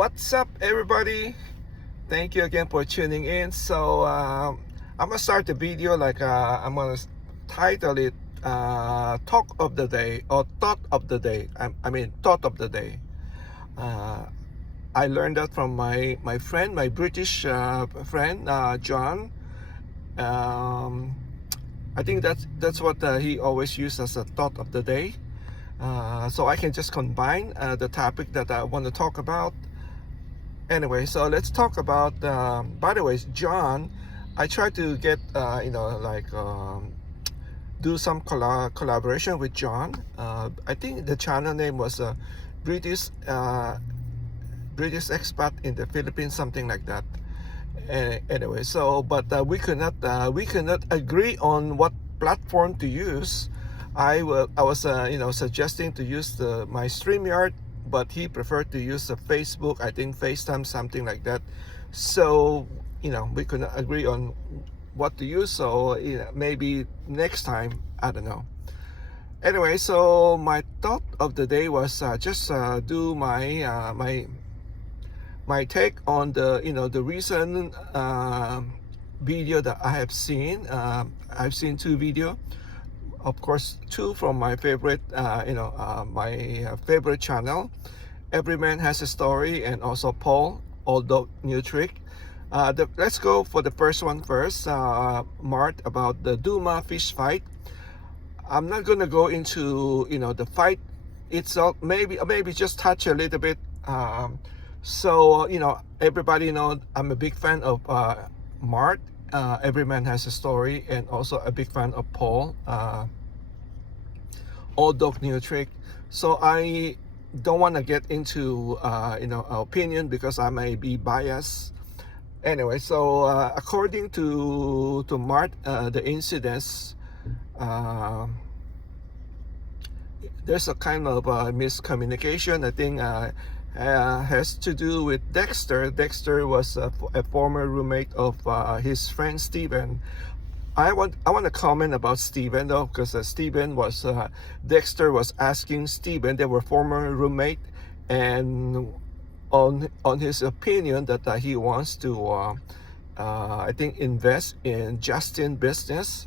What's up, everybody? Thank you again for tuning in. So I'm gonna start the video like I'm gonna title it "Talk of the Day" or "Thought of the Day." I mean, "Thought of the Day." Uh, I learned that from my friend, my British friend, John. Um, I think that's what he always used as a thought of the day. So I can just combine the topic that I want to talk about. Anyway, so let's talk about. By the way, John, I tried to get do some collaboration with John. I think the channel name was British British expat in the Philippines, something like that. Anyway, so but we could not agree on what platform to use. I was suggesting to use my StreamYard, but he preferred to use the Facebook, I think FaceTime, something like that. So we could not agree on what to use. So maybe next time, I don't know. Anyway, so my thought of the day was just do my take on the recent video that I have seen. I've seen two videos, of course, two from my favorite my favorite channel, Every Man Has a Story, and also Paul Old Dog New Trick. Let's go for the first one first. Mart, about the Duma fish fight. I'm not gonna go into the fight itself. Maybe just touch a little bit. So everybody know I'm a big fan of Mart. Every Man Has a Story, and also a big fan of Paul Old Dog New Trick. So I don't want to get into opinion because I may be biased. Anyway, so according to Mart, the incidents, there's a kind of miscommunication. I think has to do with Dexter. Dexter was a former roommate of his friend Steven. I want to comment about Steven though, because Steven was Dexter was asking Steven, they were former roommate, and on his opinion that he wants to I think invest in Justin business.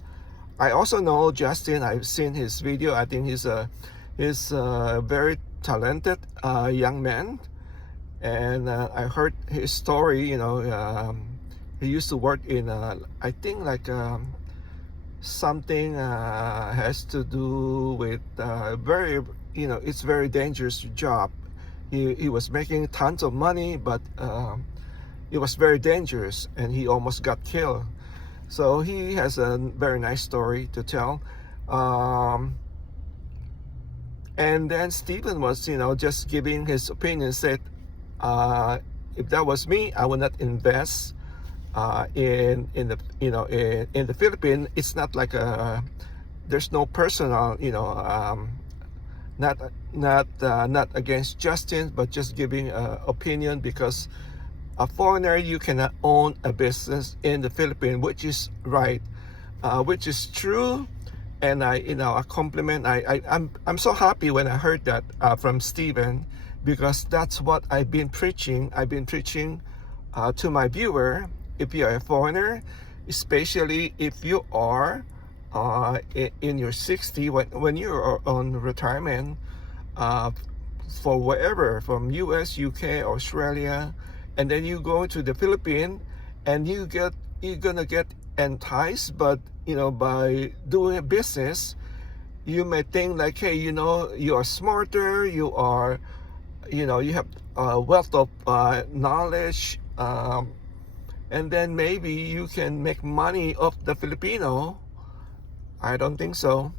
I also know Justin. I've seen his video. I think he's a very talented young man, and I heard his story. He used to work in I think like something has to do with very it's very dangerous job. He was making tons of money, but it was very dangerous, and he almost got killed. So he has a very nice story to tell. And then Stephen was, just giving his opinion. Said, if that was me, I would not invest in the in the Philippines. It's not like there's no personal, not against Justin, but just giving opinion, because a foreigner, you cannot own a business in the Philippines, which is right, which is true. And I compliment. I'm so happy when I heard that from Stephen, because that's what I've been preaching. I've been preaching to my viewer. If you are a foreigner, especially if you are in your 60s, when you are on retirement, for wherever, from US, UK, Australia, and then you go to the Philippines, and you're gonna get enticed, but by doing a business, you may think like, hey, you are smarter, you are, you have a wealth of knowledge, and then maybe you can make money off the Filipino. I don't think so.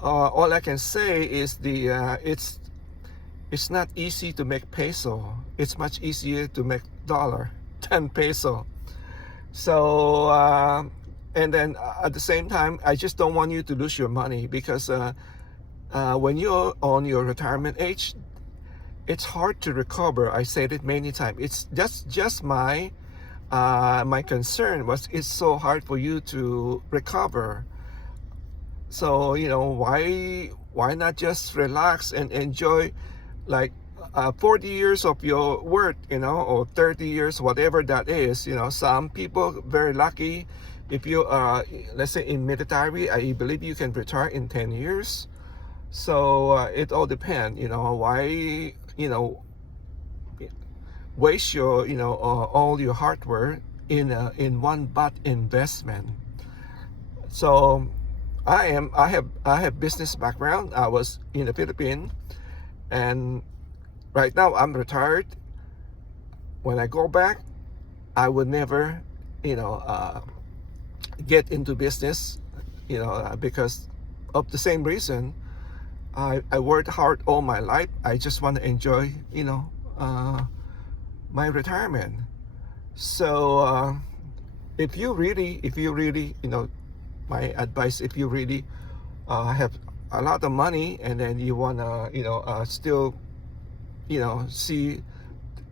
All I can say is it's not easy to make peso. It's much easier to make dollar than peso. So and then at the same time, I just don't want you to lose your money, because when you're on your retirement age, it's hard to recover. I said it many times. It's just my concern was, it's so hard for you to recover. So why not just relax and enjoy, like 40 years of your work, or 30 years, whatever that is. Some people very lucky. If you are, let's say in military, I believe you can retire in 10 years. So it all depends. Why waste your all your hard work in one bad investment. So I have business background. I was in the Philippines, and right now I'm retired. When I go back, I would never get into business, because of the same reason. I worked hard all my life. I just want to enjoy my retirement. So if you really my advice, if you really have a lot of money, and then you want to still see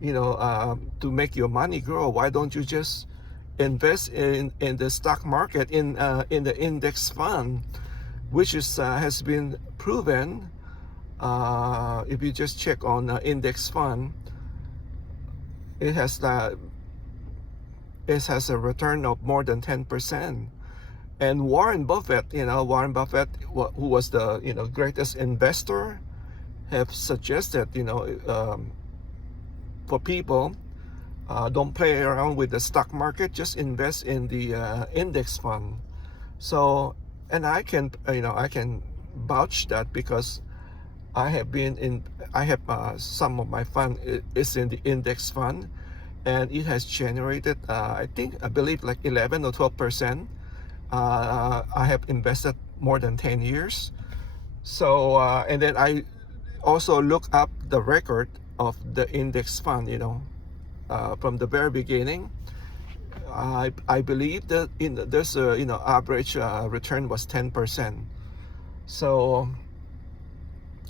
to make your money grow, why don't you just invest in the stock market, in the index fund, which has been proven. If you just check on index fund, it has a return of more than 10%. And Warren Buffett, who was the greatest investor, have suggested for people, don't play around with the stock market, just invest in the index fund. So, and I can vouch that, because I have some of my fund is in the index fund, and it has generated I believe like 11 or 12%. I have invested more than 10 years. So and then I also look up the record of the index fund, from the very beginning. I believe that there's a average return was 10%. So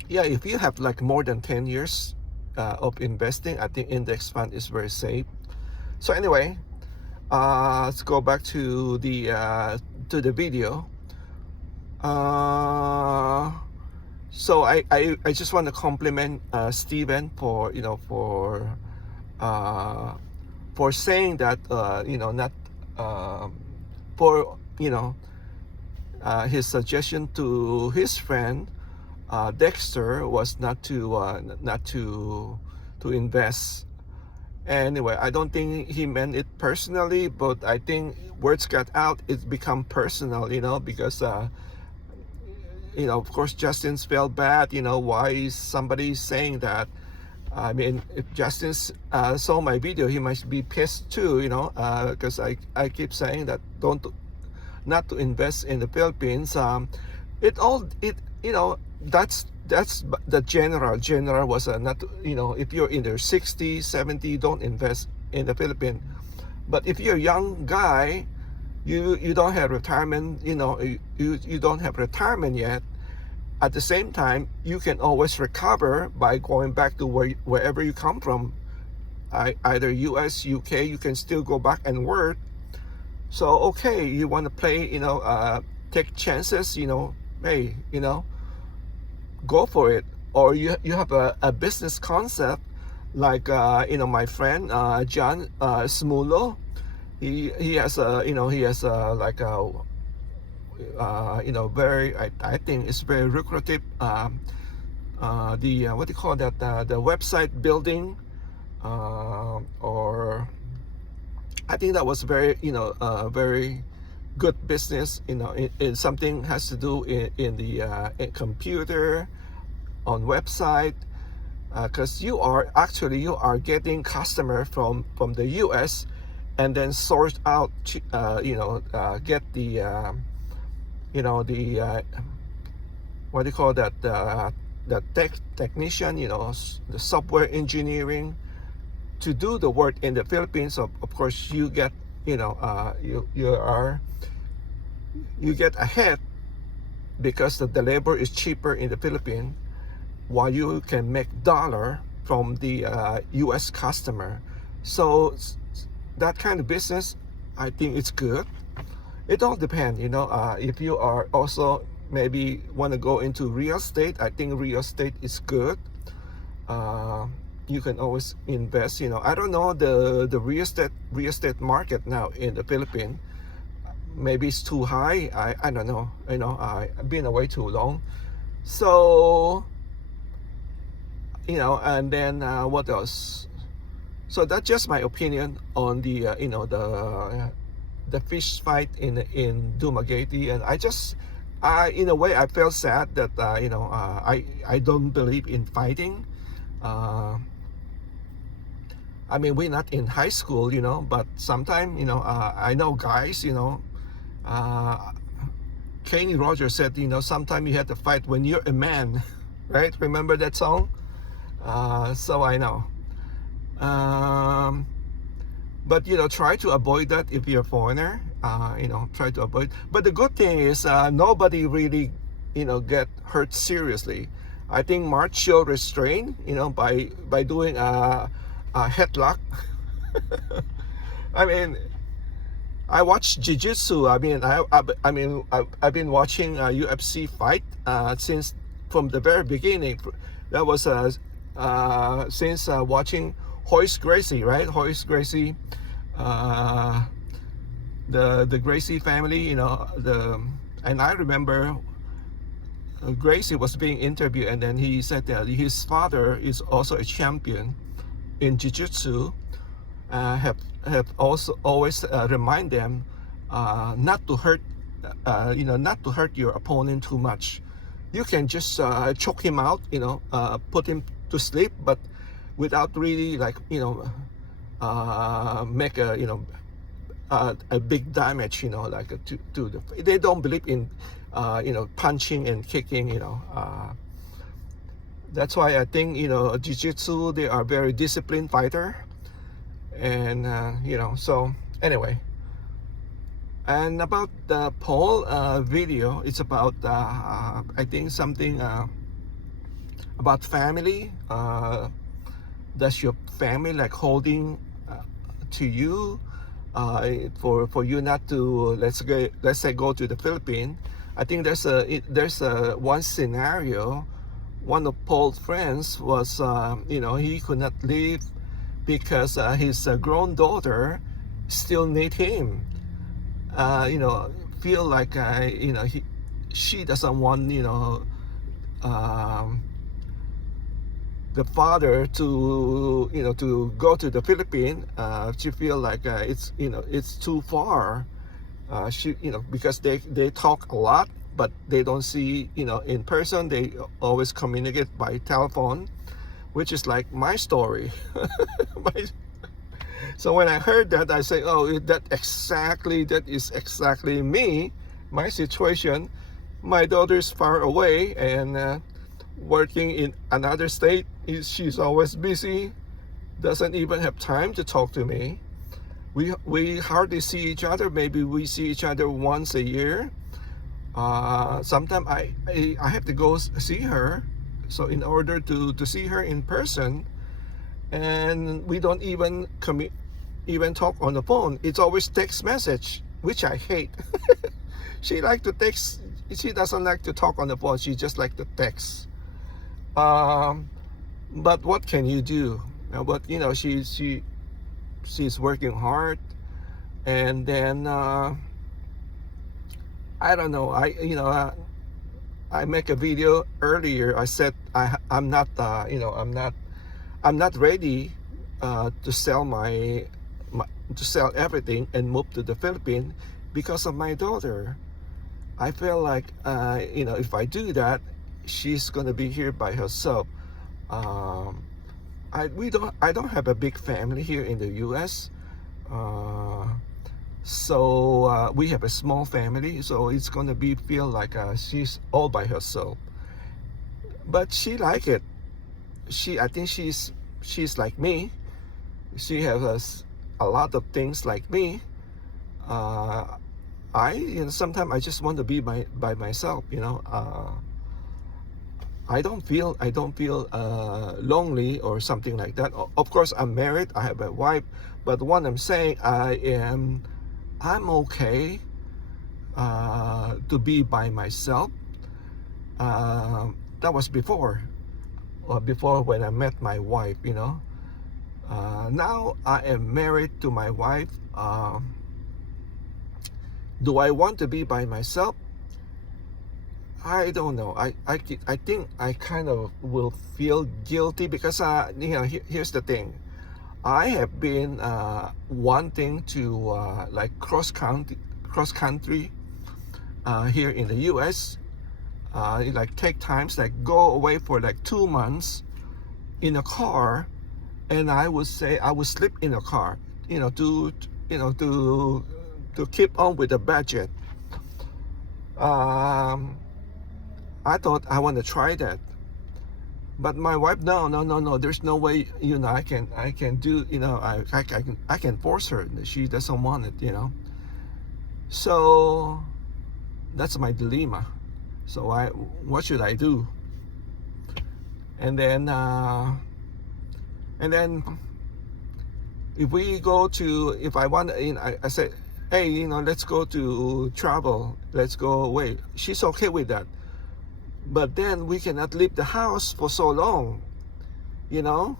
yeah, if you have like more than 10 years of investing, I think index fund is very safe. So anyway, let's go back to the video. So I just want to compliment Steven for for saying that not for his suggestion to his friend Dexter was not to invest. Anyway, I don't think he meant it personally, but I think words got out, it's become personal, because of course Justin's felt bad. Why is somebody saying that? I mean, if Justin saw my video, he might be pissed too, because I keep saying that not to invest in the Philippines. That's the general was not, if you're in your 60s, 70, don't invest in the Philippines. But if you're a young guy, you don't have retirement, you don't have retirement yet. At the same time, you can always recover by going back to wherever you come from, either US, UK. You can still go back and work. So okay, you want to play, take chances, hey, go for it. Or you have a business concept, like my friend John Smulo. He has like a very, I think it's very lucrative, the what do you call that, the website building, or I think that was very very good business, in something has to do in the in computer, on website, because you are getting customer from the US, and then source out, get the what do you call that, the technician, the software engineering, to do the work in the Philippines. Of course, you get you get ahead, because the labor is cheaper in the Philippines, while you can make dollar from the US customer. So that kind of business, I think it's good. It all depends, if you are also maybe want to go into real estate, I think real estate is good. always invest. I don't know the real estate market now in the Philippines. Maybe it's too high. I don't know. I've been away too long. So, and then what else? So that's just my opinion on the the fish fight in Dumaguete, and in a way I felt sad that I don't believe in fighting. I mean, we're not in high school, but sometimes I know guys, Kenny Rogers said, sometimes you have to fight when you're a man, right? Remember that song? So I know. But try to avoid that if you're a foreigner. Try to avoid. But the good thing is nobody really get hurt seriously. I think Mark showed restraint by doing a headlock. I mean, I watched jiu-jitsu. I've been watching UFC fight since from the very beginning. That was since watching Royce Gracie, right? Royce Gracie, the Gracie family, and I remember Gracie was being interviewed, and then he said that his father is also a champion in jiu-jitsu. Have also always remind them not to hurt, not to hurt your opponent too much. You can just choke him out, put him to sleep, but without really make a big damage, to they don't believe in punching and kicking. That's why I think jiu-jitsu, they are very disciplined fighter, and so anyway. And about the poll video, it's about I think something about family. Does your family holding to you for you not to let's say go to the Philippines? I think there's a one scenario. One of Paul's friends was he could not leave because his grown daughter still need him. Feel like she doesn't want the father to go to the Philippines. She feel like it's too far. Because they talk a lot, but they don't see in person. They always communicate by telephone, which is like my story. So when I heard that, I say, oh, that is exactly me, my situation. My daughter's far away and working in another state. She's always busy, doesn't even have time to talk to me. We hardly see each other. Maybe we see each other once a year. Sometimes I have to go see her. So in order to see her in person, and we don't even talk on the phone. It's always text message, which I hate. She like to text. She doesn't like to talk on the phone. She just like to text. But what can you do? But she's working hard, and then I don't know. I make a video earlier. I said I'm not ready to sell to sell everything and move to the Philippines because of my daughter. I feel like if I do that, she's gonna be here by herself. I don't have a big family here in the U.S. So we have a small family, so it's gonna feel like she's all by herself. But she like it. I think she's like me. She has a lot of things like me. Sometimes I just want to be by myself. I don't feel lonely or something like that. Of course, I'm married. I have a wife. But what I'm saying, I'm okay to be by myself. That was before. before when I met my wife, you know. Now I am married to my wife. Do I want to be by myself? I don't know. I think I kind of will feel guilty because you know, here's the thing. I have been wanting to like cross country here in the U.S. Like take times, like go away for like 2 months in a car, and I would say I would sleep in a car, you know, to keep on with the budget. I thought I want to try that, but my wife, no. There's no way, you know, I can do, you know, I can force her. She doesn't want it, you know. So that's my dilemma. So what should I do? And then if I want, you know, I said, hey, you know, let's go to travel. Let's go away. She's okay with that. But then we cannot leave the house for so long, you know.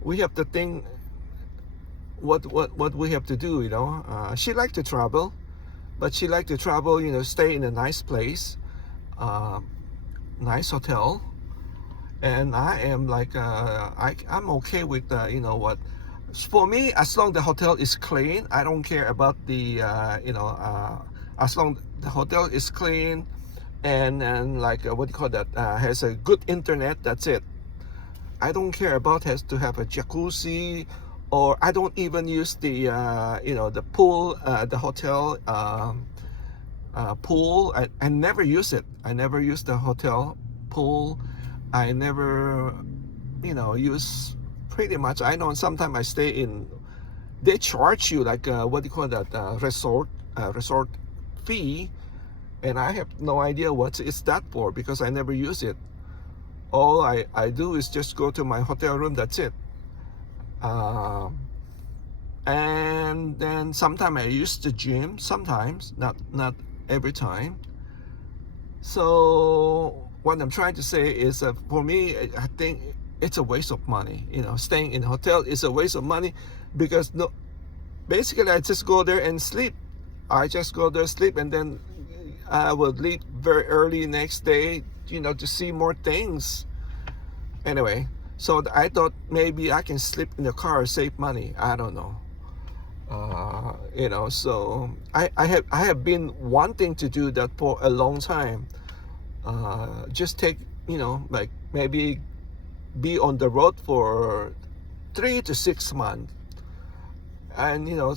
We have to think what we have to do, you know. She likes to travel, but she likes to travel, you know, stay in a nice place, nice hotel. And I am like, I'm okay with, you know what. For me, as long as the hotel is clean, I don't care about the, you know, as long as the hotel is clean, and like what do you call that, has a good internet, that's it. I don't care about has to have a jacuzzi, or I don't even use the you know, the pool, the hotel pool. I never use it. I never use the hotel pool. I never, you know, use, pretty much. I know sometimes I stay in, they charge you like what do you call that, resort fee. And I have no idea what it's that for because I never use it. All I do is just go to my hotel room, that's it. And then sometimes I use the gym, sometimes, not every time. So what I'm trying to say is, for me, I think it's a waste of money. You know, staying in a hotel is a waste of money because basically I just go there and sleep. I just go there, sleep, and then I would leave very early next day, you know, to see more things. Anyway, so I thought maybe I can sleep in the car, save money. I don't know. You know, so I have been wanting to do that for a long time. Just take, you know, like maybe be on the road for 3 to 6 months, and you know.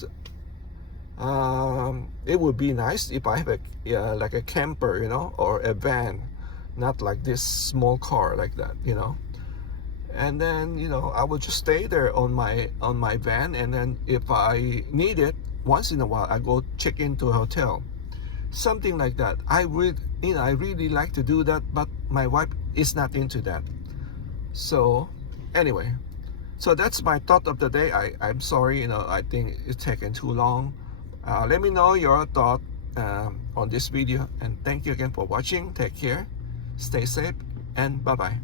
It would be nice if I have like a camper, you know, or a van, not like this small car like that, you know. And then, you know, I would just stay there on my van, and then if I need it, once in a while I go check into a hotel, something like that. I really like to do that, but my wife is not into that. So anyway, so that's my thought of the day. I'm sorry, you know, I think it's taken too long. Let me know your thought on this video, and thank you again for watching. Take care, stay safe, and bye-bye.